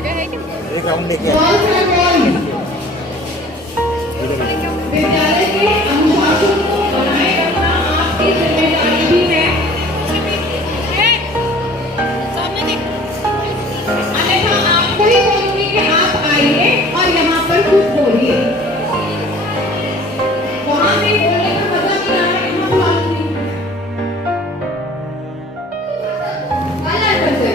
जगह है क्या? एक राउंड लेके विद्यालय के अनुशासन को बनाए रखना आपकी जिम्मेदारी भी है। अन्यथा आपको ही बोलूंगी कि आप आइए और यहाँ पर कुछ बोलिए। वहाँ भी बोलने का मजा नहीं आ रहा है, यहाँ बात नहीं। गलत है।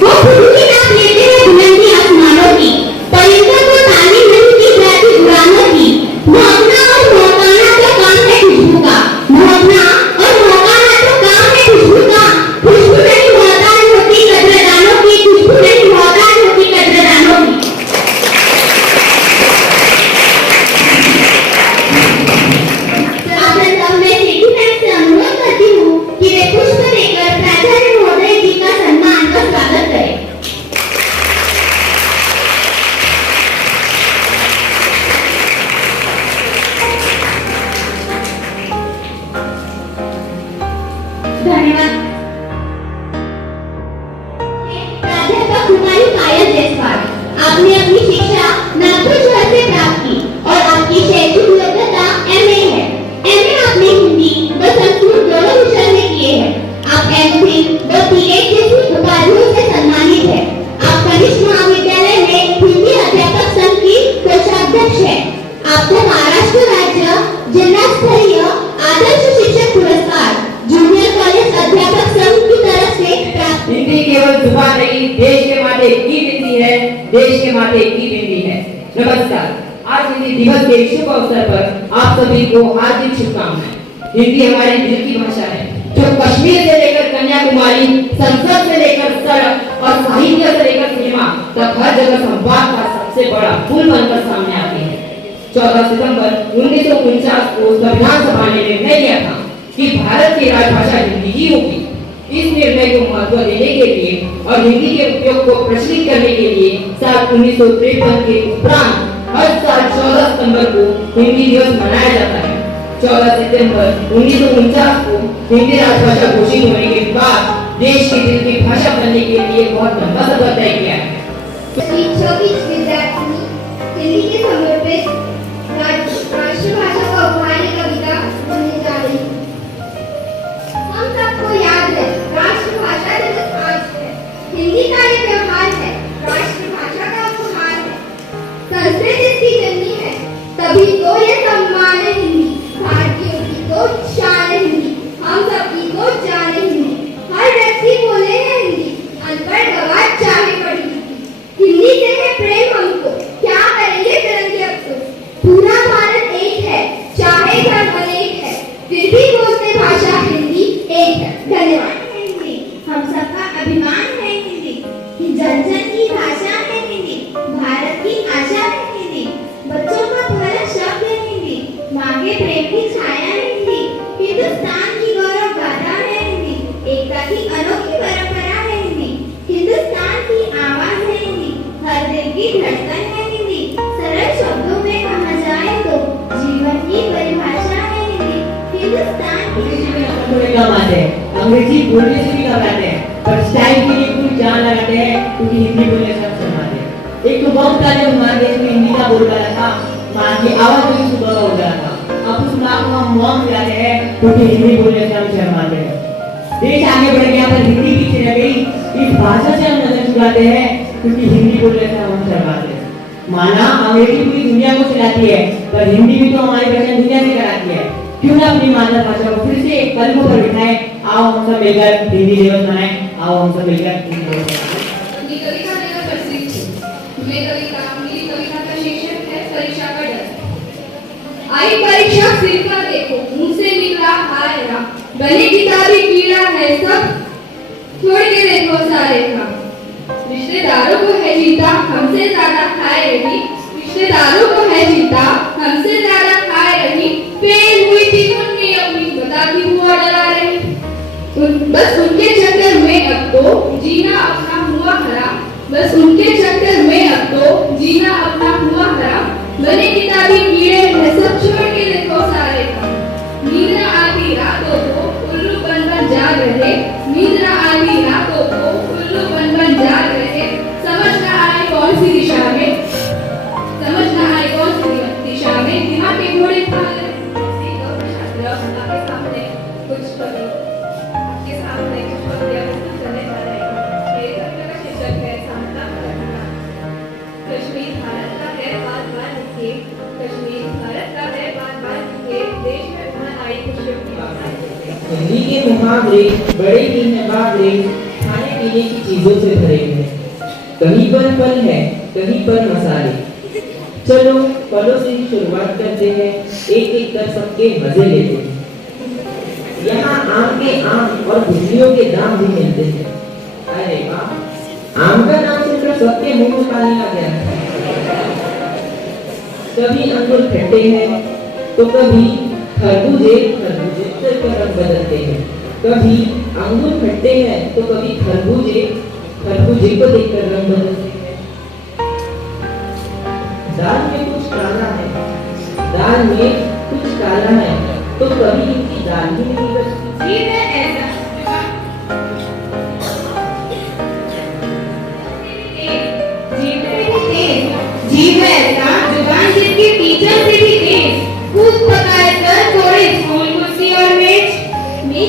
वो खुद की नाप लेते हैं बुलंदी आसमानों की, परिंदों को तालीम नहीं दी जाती उड़ानों की। महकना और महकाना तो काम है खुशबू का, महकना और महकाना तो काम है खुशबू का। खुशबू नहीं मोहताज होती कदरदानों की, खुशबू नहीं मोहताज होती कदरदानों की। आपने सब में सेक्रेटरी से अनुरोध करती हूँ कि वे पुष्प देकर प्राचार्य महोदय जी का सम्मान का स्वागत करें। धन्यवाद। प्राध्यापक कुमारी पायल जायसवाल, आपने अपनी शिक्षा नागपुर शहर से प्राप्त की और आपकी शैक्षिक योग्यता एमए है। एमए आपने हिंदी व संस्कृत दोनों विषय में किए हैं। आप एमफिल व पीएच जैसी उपाधियों से सम्मानित हैं। आप कनिष्ठ महाविद्यालय में हिंदी अध्यापक संघ की कोषाध्यक्ष हैं। आपको महाराष्ट्र राज्य जिला स्तरीय आदर्श शिक्षक पुरस्कार जूनियर कॉलेज अध्यापक संघ की तरफ से प्राप्त। हिंदी केवल जुबान नहीं, देश के माथे की बिंदी है, देश के माथे की बिंदी है। नमस्कार। आज हिंदी दिवस के शुभ अवसर पर आप सभी को हार्दिक शुभकामनाएं। हिंदी हमारे दिल की भाषा है, जो कश्मीर से लेकर कन्याकुमारी, संसद से लेकर सड़क और साहित्य से लेकर सिनेमा तक हर जगह संवाद का सबसे बड़ा पुल बनकर सामने आती है। 14 सितंबर 1949 को संविधान सभा ने निर्णय लिया था कि भारत की राजभाषा हिंदी ही होगी। इस निर्णय को महत्व देने के लिए और हिंदी के उपयोग को प्रचलित करने के लिए साल 1953 के उपरांत हर साल 14 सितंबर को हिंदी दिवस मनाया जाता है। 14 सितंबर 1949 को हिंदी राजभाषा घोषित होने के बाद देश की दिल की भाषा बनने के लिए बहुत लंबा सफर तय किया है। विद्यार्थी हिंदी के समर्पित राष्ट्रभाषा का उपहार कविता सुनने जा रही हूँ। हम सबको याद है राष्ट्रभाषा दिवस आज है। हिंदी का ये त्योहार है, राष्ट्रभाषा का उपहार है। संस्कृत इसकी जननी है, तभी तो ये सम्मान है हिंदी। भारतीयों की तो शान है हिंदी, हम सबकी तो जान है हिंदी। हर व्यक्ति बोले है हिंदी, अनपढ़ गवार चाहे पढ़ी लिखी। हिंदी से है प्रेम हमको, क्या करेंगे तिरंगे अफसोस। पूरा भारत एक है, चाहे धर्म अनेक है, फिर भी बोलते भाषा हिंदी एक है। धन्यवाद। हिंदी हम सबका अभिमान है हिंदी, जन जन की भाषा है हिंदी, भारत की आशा है हिंदी, बच्चों का भला शब्द है हिंदी, मांगे प्रेम की छाया है हिंदी, हिंदुस्तान की गौरव गाथा है हिंदी, एकता की अनोखी परंपरा है हिंदी, हिंदुस्तान की आवाज है हिंदी, हर दिल की धड़कन है हिंदी। सरल शब्दों में कहा जाए तो जीवन की परिभाषा है हिंदी, हिंदुस्तान की अंग्रेजी बोलने से भी घबराते हैं, पर स्टाइल के लिए पूरी जान लगाते हैं क्योंकि हिंदी बोलने से हम शर्माते हैं। एक तो वक्त था जब हमारे देश में हिंदी का बोल रहा था, मां की आवाज भी सुबह हो गया था। अब उस मां को हम मुआम मिलाते हैं क्योंकि हिंदी बोलने से हम शर्माते हैं। देश आगे बढ़ गया पर हिंदी पीछे रह गई। इस भाषा से हम नजर चुराते हैं क्योंकि हिंदी बोलने से हम शर्माते हैं। माना अंग्रेजी पूरी दुनिया को चलाती है, पर हिंदी भी तो हमारी पहचान दुनिया से कराती है। क्यों ना अपनी मातृभाषा को फिर से एक कदम पर बिठाएं। आओ हम सब मिलकर हिंदी दिवस मनाएं। आओ हम सब मिलकर हिंदी दिवस मनाएं। ये कविता मेरा प्रसिद्ध है। मेरी कविता का शीर्षक है परीक्षा का डर। आई परीक्षा सिर पर देखो, मुंह से निकला हाय रा, बने किताबी कीड़ा है सब, छोड़ के देखो सारे काम। रिश्तेदारों को है जीता हमसे ज्यादा खाए रही, रिश्तेदारों को है जीता हमसे ज्यादा खाए रही। फेल हुई थी मुन्नी अपनी, बताती हुआ डरा रही। बस उनके चक्कर में अब तो जीना अपना हुआ हराम, बस उनके चक्कर में अब तो जीना अपना हुआ हराम। बने किताबी कीड़े हैं सब, छोड़ के देखो सारे काम। नींद आती हिंदी के मुहावरे बड़े ही हैं बावरे, खाने पीने की चीजों से भरे हैं। कहीं पर फल है, कहीं पर मसाले। चलो फलों से ही शुरुआत करते हैं, एक एक कर सबके मजे लेते हैं। यहाँ आम के आम और गुठलियों के दाम भी मिलते हैं। अरे वाह, आम का नाम सुनकर सबके मुंह में पानी आ गया। कभी अंगूर खट्टे हैं तो कभी खरबूजे खरबूजे का रंग बदलते हैं। कभी अंगूर खट्टे हैं तो कभी खरबूजे खरबूजे को देखकर रंग बदलते हैं। दाल में कुछ काला है, दाल में कुछ काला है तो कभी इनकी दाल ही नहीं बचती। जीव है ऐसा जीव है ऐसा जुबान जिसकी टीचर से भी तेज, कूद पकाए कर थोड़े स्कूल कुर्सी और मेज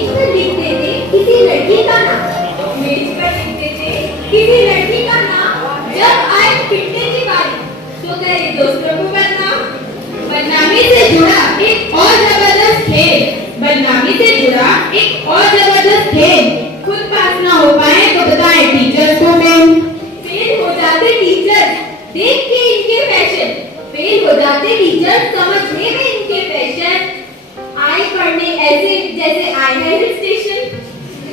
पर लिखते थे किसी लड़की का नाम, मेज पर लिखते थे किसी लड़की का नाम। जब आए पिटने की बारी तो गए दोस्तों को बदनामी से जुड़ा एक और जबरदस्त खेल, बदनामी से जुड़ा एक और जबरदस्त खेल। खुद पास ना हो पाए तो बताएं टीचर्स को फेल, फेल हो जाते टीचर देख के इनके फैशन, फेल हो जाते टीचर समझने में इनके फैशन। आए पढ़ने ऐसे जैसे आए हैं हिल स्टेशन,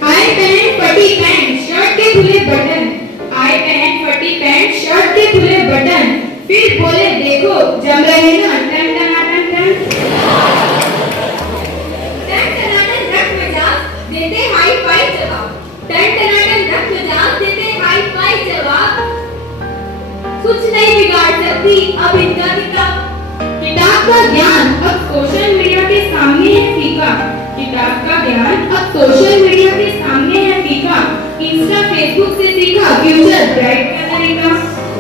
आए पहन फटी पैंट शर्ट के खुले बटन, आए पहन फटी पैंट शर्ट के खुले बटन, फिर बोले देखो जम रहे ना टन टनाटन टन टन टनाटन रख मजाक देते हाई फाई जवाब, टन टनाटन रख मजाक देते हाई फाई जवाब। कुछ नहीं बिगाड़ सकती अब इनका किताब का ज्ञान अब सोशल मीडिया के सामने है फीका, किताब का ज्ञान अब सोशल मीडिया के सामने है फीका। इंस्टा फेसबुक से सीखा फ्यूचर ब्राइट का तरीका,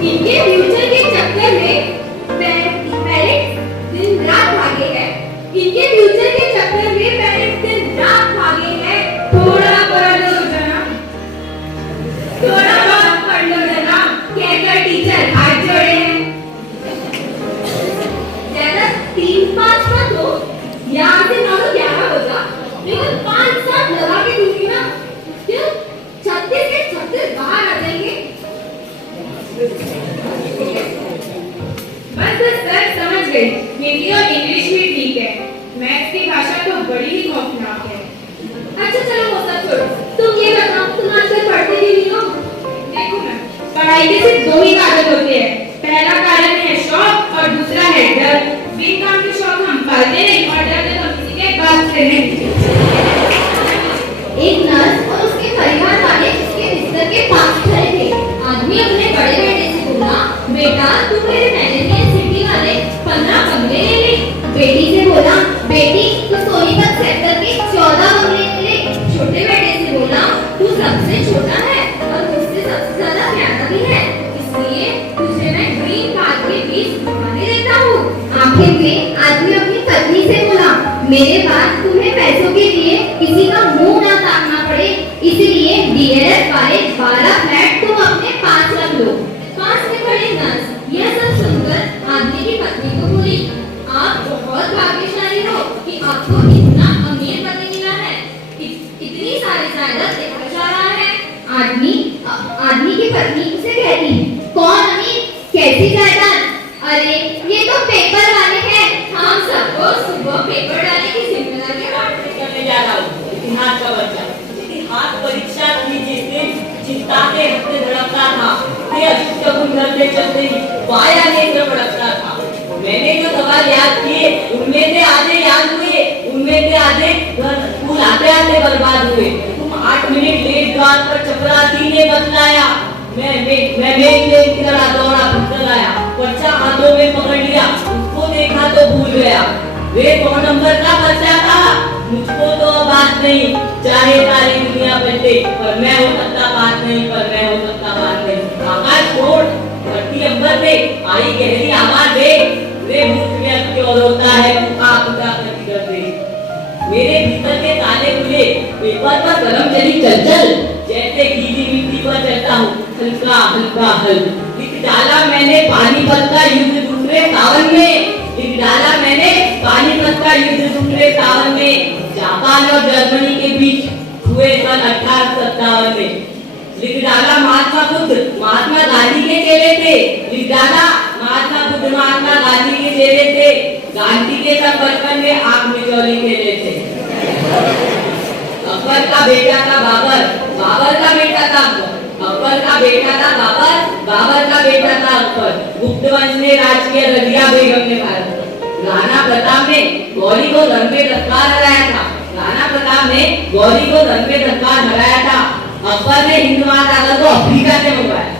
इनके फ्यूचर के चक्कर में पेरेंट्स दिन रात भागे हैं, इनके फ्यूचर के चक्कर में पेरेंट्स दिन रात भागे हैं। थोड़ा पढ़ लो जनाब, थोड़ा बहुत पढ़ लो जनाब, कहकर टीचर हाथ जोड़े हैं। ज्यादा 3-5 मत हो, यहाँ से 9-11 होगा, लेकिन 5-7 लगा के दूंगी ना, फिर 36 के 36 बाहर आ जाएंगे। बस सर समझ गई, हिंदी और इंग्लिश भी ठीक है, मैथ्स की भाषा तो बड़ी ही खौफनाक है। अच्छा चलो वो सब छोड़ो, तुम ये बताओ तुम आजकल पढ़ते भी नहीं हो? देखो ना, पढ़ाई के सिर्फ 2 ही कारण होते हैं, पहला कारण है शौक और दूसरा है डर। बिन काम के शौक हम पालते नहीं और डर तो हम किसी के बात से नहीं। एक नर्स और उसके परिवार वाले उसके बिस्तर के पास खड़े थे। आदमी अपने बड़े बेटे से बोला, बेटा तू मेरे मैनेजमेंट सिटी वाले 15 बंगले ले ले। बेटी से बोला, बेटी तू सोनीपत सेक्टर के 14 बंगले ले ले। छोटे बेटे से बोला, तू सबसे छोटा है और मुझसे सबसे ज्यादा प्यारा भी है, इसलिए तुझे मैं ग्रीन पार्क के बीच घुमाने देता हूँ। आखिर में आदमी अपनी पत्नी से बोला, मेरे बाद तुम्हें पैसों के लिए किसी का मुंह ना ताकना पड़े, इसलिए डीएलएफ वाले 12 फ्लैट तुम अपने पास रख लो। पास में खड़े नर्स यह सब सुनकर आदमी की पत्नी को बोली, आप बहुत भाग्यशाली हो कि आपको इतना अमीर पति मिला है, इतनी सारी जायदाद देखा जा रहा है। आदमी की पत्नी उसे कहती, कौन अमीर, कैसी जायदाद? अरे ये तो पेपर वाले हैं, हम सबको सुबह पेपर डालने की जिम्मेदारी करने जा रहा हूँ। इतिहास का बच्चा इतिहास परीक्षा की जिस दिन चिंता के हफ्ते धड़कता था, घर से चलते ही वाया नेत्र भड़कता था। मैंने जो सवाल याद किए उनमें से आधे याद हुए, उनमें से आधे स्कूल आते आते बर्बाद हुए। तुम 8 मिनट लेट द्वार पर चपरासी ने बतलाया, मैं की तरह दौड़ा भटक आया, बच्चा हाथों में पकड़ लिया, उसको देखा तो भूल गया। वे 2 नंबर का बच्चा था, मुझको तो बात नहीं, चाहे सारी दुनिया बदले, पर मैं हो सकता बात नहीं, पर मैं हो सकता बात नहीं। आकाश छोड़, धरती अंबर पे आई गहरी आवाज दे, रे मूर्ख व्यर्थ क्यों रोता है, आप उठाकर किधर दे। मेरे भीतर के ताले खुले, पेपर पर कलम चली चल, जैसे गीली मिट्टी पर चलता हूँ, हल्का हल्का हल। लिख डाला मैंने पानीपत का युद्ध दूसरे सावन में, लिख डाला मैंने पानीपत का युद्ध दूसरे सावन में। जापा जापान और जर्मनी के बीच हुए सन 1857 में। लिख डाला महात्मा बुद्ध महात्मा गांधी के चेले थे। लिख डाला महात्मा बुद्ध महात्मा गांधी के चेले थे। गांधी के सब बचपन में आंख मिचौली खेले थे। अकबर का बेटा था बाबर, बाबर का बेटा था अकबर, अकबर का बेटा था बाबर, बाबर का बेटा था अकबर। गुप्त वंश ने राज किया, रजिया बेगम ने भारत। राणा प्रताप ने गौरी को रंग में दरबार हराया था। राणा प्रताप ने गौरी को रंग में दरबार हराया था। अकबर ने हिंद महासागर को अफ्रीका से मंगवाया।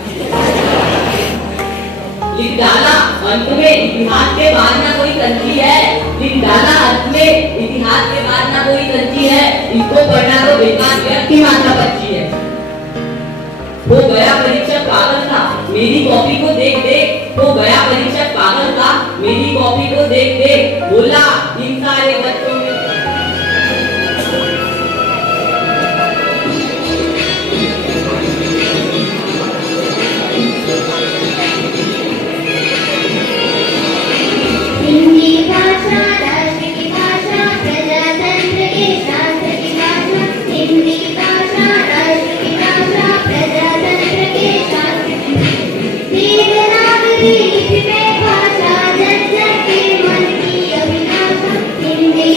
लिख डाला अंत में इतिहास के बाद ना कोई तंजी है। लिख डाला अंत में इतिहास के बाद ना कोई तंजी है। इसको पढ़ना तो बेकार व्यक्ति माता बच्ची है। वो गया परीक्षक पागल था, मेरी कॉपी को देख देख। वो गया परीक्षक पागल था, मेरी कॉपी को देख देख। बोला इन सारे बच्चों में हिंदी भाषा राष्ट्र की भाषा, प्रजातंत्र के शास्त्र की भाषा। हिंदी भाषा राष्ट्र की भाषा, प्रजातंत्र के शास्त्र की भाषा। देवनागरी लिपि में भाषा, जन जन के मन की अभिलाषा। हिंदी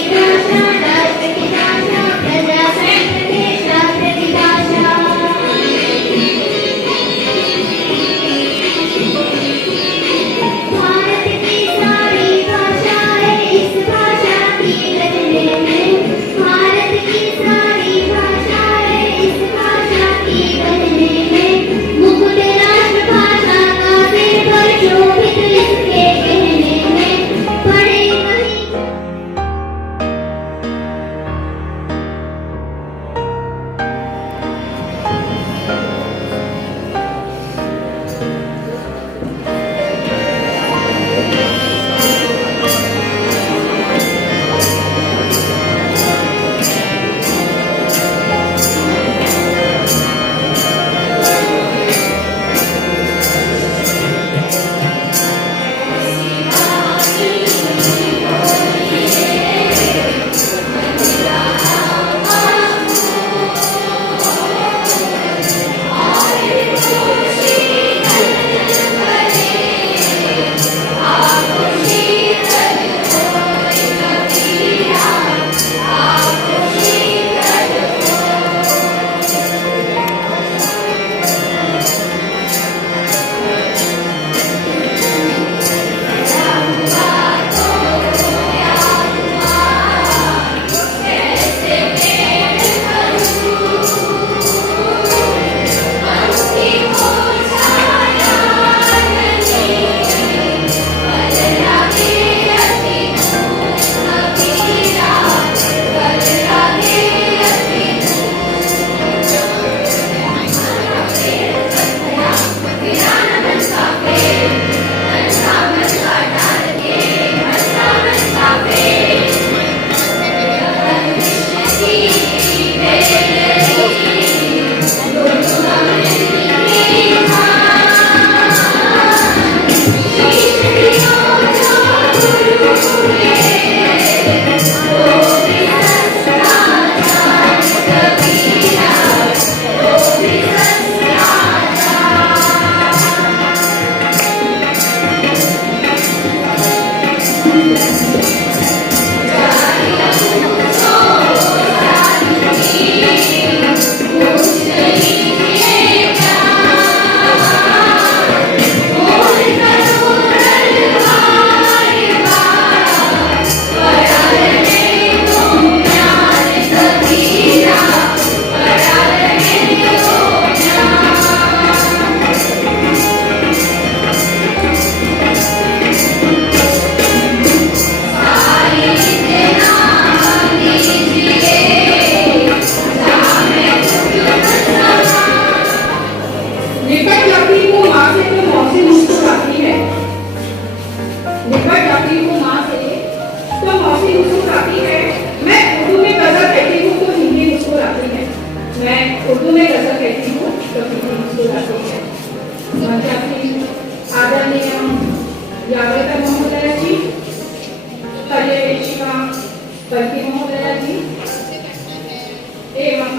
एवं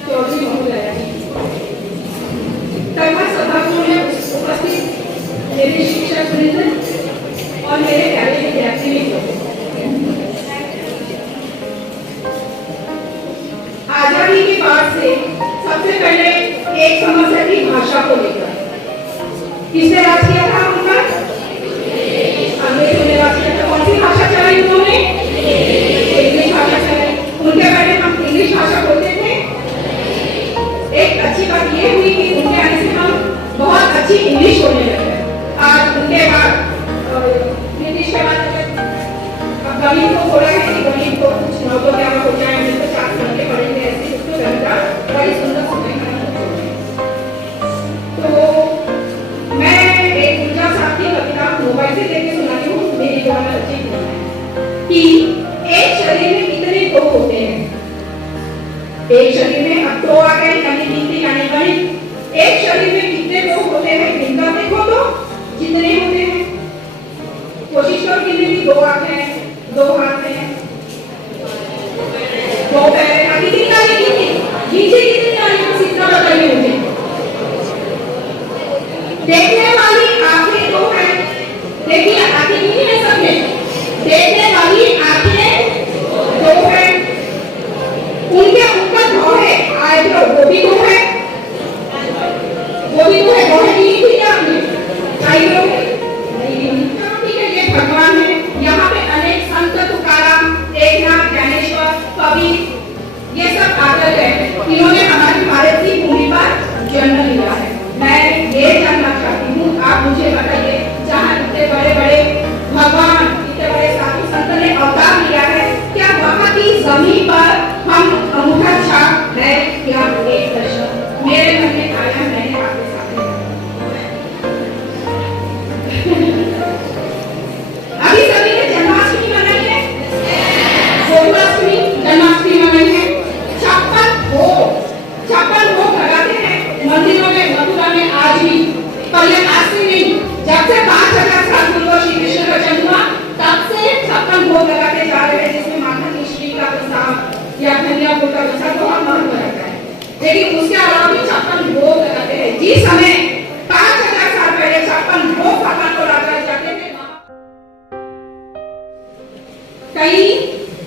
चौधरी महोदया जी, तथा सभागृह में उपस्थित मेरे शिक्षक वृंद और मेरे प्यारे विद्यार्थी मित्रों, आजादी के बाद से सबसे पहले एक समस्या थी भाषा को लेकर। किसने राज किया था उनका? अंग्रेजों ने राज किया था। कौन सी भाषा चलाई उन्होंने? इंग्लिश भाषा चलाई। उनके पहले हम इंग्लिश भाषा बोलते थे। एक अच्छी बात ये हुई कि उनके आने से हम बहुत अच्छी इंग्लिश बोलने लगे। आज उनके बाद ब्रिटिश के बाद गणित को बोला है कि गणित को कुछ 9 तो क्या हो जाए, हम तो 4 घंटे पढ़ेंगे, ऐसे उसको गणित बड़ी सुंदर सुंदर। तो मैं एक गुलजार साहब की कविता मोबाइल से लेके सुनाती हूँ, मेरी बहुत अच्छी है कि एक शरीर में कितने दो होते हैं। एक शरीर में अब 2 आ गए, यानी गिनती यानी गणित। एक शरीर में कितने दो होते हैं, गिनकर देखो तो जितने होते हैं। कोशिश करो गिनने की। 2 आंखें हैं, 2 हाथ हैं, 2 पैर हैं। आगे कितनी आ रही है? नीचे कितनी आ रही है? बस इतना बताइए मुझे। देखने वाली आंखें 2 हैं। देखिए आंखें कितनी है सब में? देखने वाली आंखें 2 हैं। उनके ऊपर 2 है, आईब्रो वो भी 2 है, वो भी 2 है। 2 है की थी आपने आईब्रो नहीं? ठीक है, ये भगवान है। यहाँ पे अनेक संत तुकाराम, एकनाथ, ज्ञानेश्वर, कबीर ये सब आदर है। इन्होंने हमारी भारत की भूमि पर जन्म लिया है। मैं ये जानना चाहती हूँ, आप मुझे बताइए, जहाँ इतने बड़े बड़े भगवान, इतने बड़े साधु संत ने अवतार लिया है, क्या वहाँ की जमीन पर हम अंगूठा छाप है क्या? एक प्रश्न मेरे मन में आया, मैंने आपके सामने अभी सभी ने जन्माष्टमी मनाई है, गोकुलाष्टमी, जन्माष्टमी मनाई है। 56 भोग लगाते हैं मंदिरों में, मथुरा में आज भी। पर ये आज से नहीं, जब से 5000 साल पूर्व श्री कृष्ण का जन्म हुआ तब से 56 भोग लगाते जा रहे हैं, जिसमें माखन मिश्री का प्रसाद या धनिया गुड़ का प्रसाद बहुत महत्व रखता है। लेकिन उसके अलावा भी 56 भोग लगाते हैं। जिस समय 5000 साल पहले 56 भोग भगवान को लगाए जाते थे, कई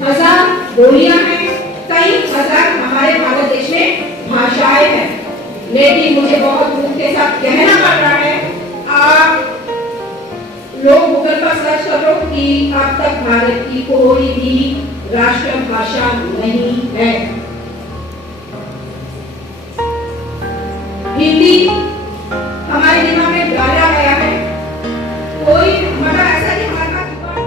हजार बोलियां हैं, कई हजार हमारे भारत देश में भाषाएं हैं। लेकिन मुझे बहुत दुख के साथ कहना पड़ रहा है, आप लोग गूगल पर सर्च करो कि अब तक भारत की कोई भी राष्ट्रभाषा नहीं है। हिंदी हमारे दिमाग में डाला गया है। कोई मतलब ऐसा नहीं हमारे पास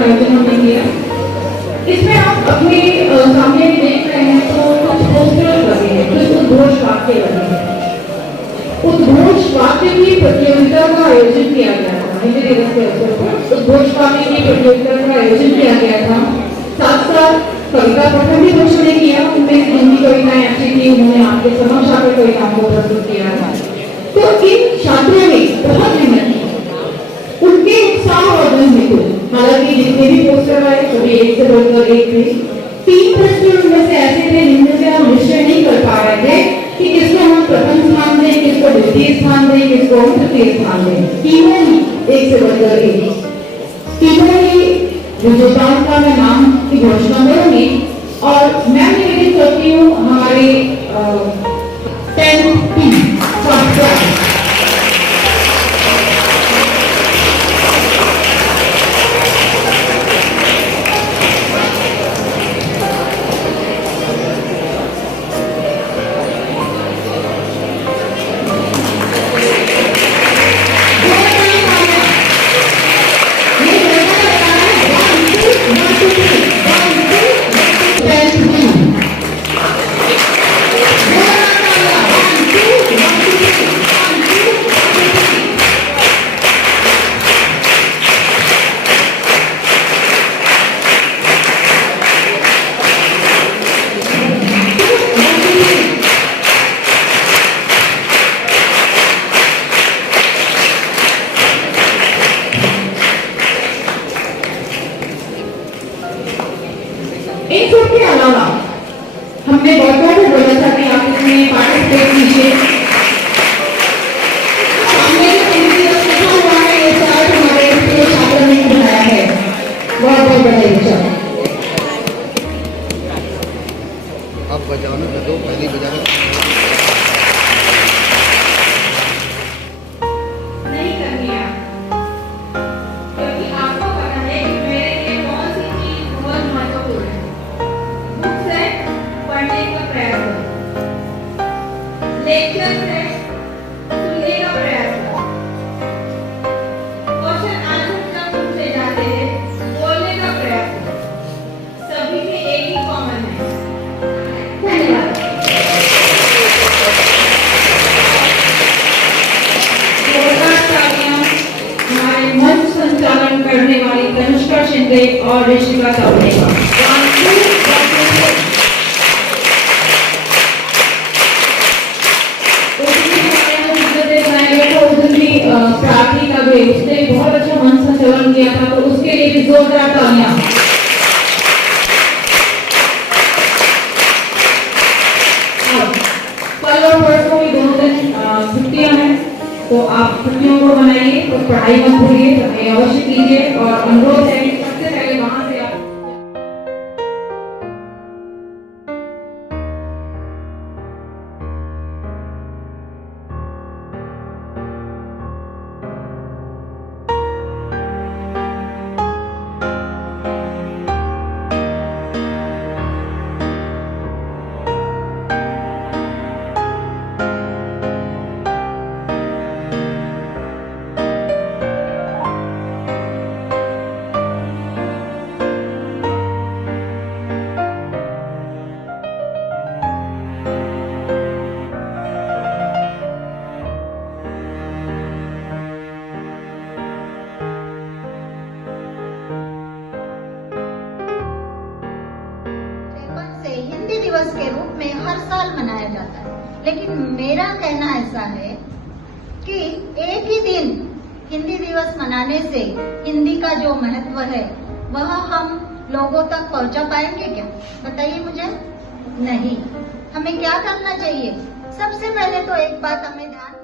आयोजन हमने किया। इसमें आप अपने सामने देख रहे हैं तो कुछ पोस्टर लगे हैं, कुछ उद्घोष वाक्य लगे हैं। उद्घोष वाक्य की प्रतियोगिता का आयोजन किया गया था। हिंदी दिवस के अवसर पर उद्घोष वाक्य की प्रतियोगिता का आयोजन किया गया था। साथ साथ कविता पठन भी बच्चों ने किया। उनमें हिंदी कविताएं अच्छी थी, उन्होंने आपके समक्ष आकर कविताओं को प्रस्तुत किया। तो इन छात्रों ने बहुत मेहनत की, उनके उत्साह और हालांकि जितने भी पोस्टर आए सभी एक से बढ़कर एक थे। 3 प्रश्न उनमें से ऐसे थे जिनमें से हम निश्चय नहीं कर पा रहे थे कि किसको हम प्रथम स्थान दें, किसको द्वितीय स्थान दें, किसको हम तृतीय स्थान दें। तीनों ही एक से बढ़कर एक। तीनों ही विजेताओं का मैं नाम की घोषणा करूंगी और मैं निवेदन करती हूँ हमारे 10th P संचालन करने वाली तनुष्का शिंदे और ऋषिका सावनेका। प्रार्थी का भी उसने बहुत अच्छा मंच संचालन किया था, तो उसके लिए भी जोरदार तालियां। कल और परसों की दोनों दिन छुट्टियां हैं, तो आप छुट्टियों को मनाइए, तो पढ़ाई मत भूलिए, पढ़ाई अवश्य कीजिए और अनुरोध है कि सबसे पहले वहां से आप हिंदी दिवस के रूप में हर साल मनाया जाता है, लेकिन मेरा कहना ऐसा है कि एक ही दिन हिंदी दिवस मनाने से हिंदी का जो महत्व है वह हम लोगों तक पहुंचा पाएंगे क्या? बताइए मुझे। नहीं। हमें क्या करना चाहिए? सबसे पहले तो एक बात हमें ध्यान में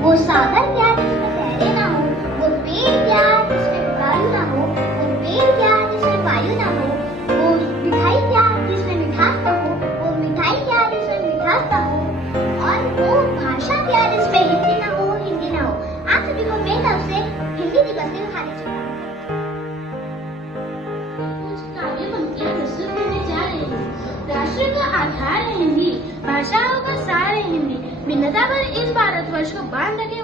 वो सागर क्या जिसमें लहरें ना हो, वो पेड़ क्या जिसमें वायु ना हो, वो पेड़ क्या जिसमें वायु ना हो, वो मिठाई क्या जिसमें मिठास ना हो, वो मिठाई क्या जिसमें मिठास ना हो, और वो भाषा क्या जिसमें हिंदी ना हो, हिंदी ना हो। आप सभी को मेरी तरफ से हिंदी दिवस की हार्दिक शुभकामनाएं। कुछ काव्य पंक्तियां प्रस्तुत करने जा रही हूँ। राष्ट्र का आधार है हिंदी, भाषाओं का सार है हिंदी, भिन्नता पर इस भारतवर्ष को बांध रखे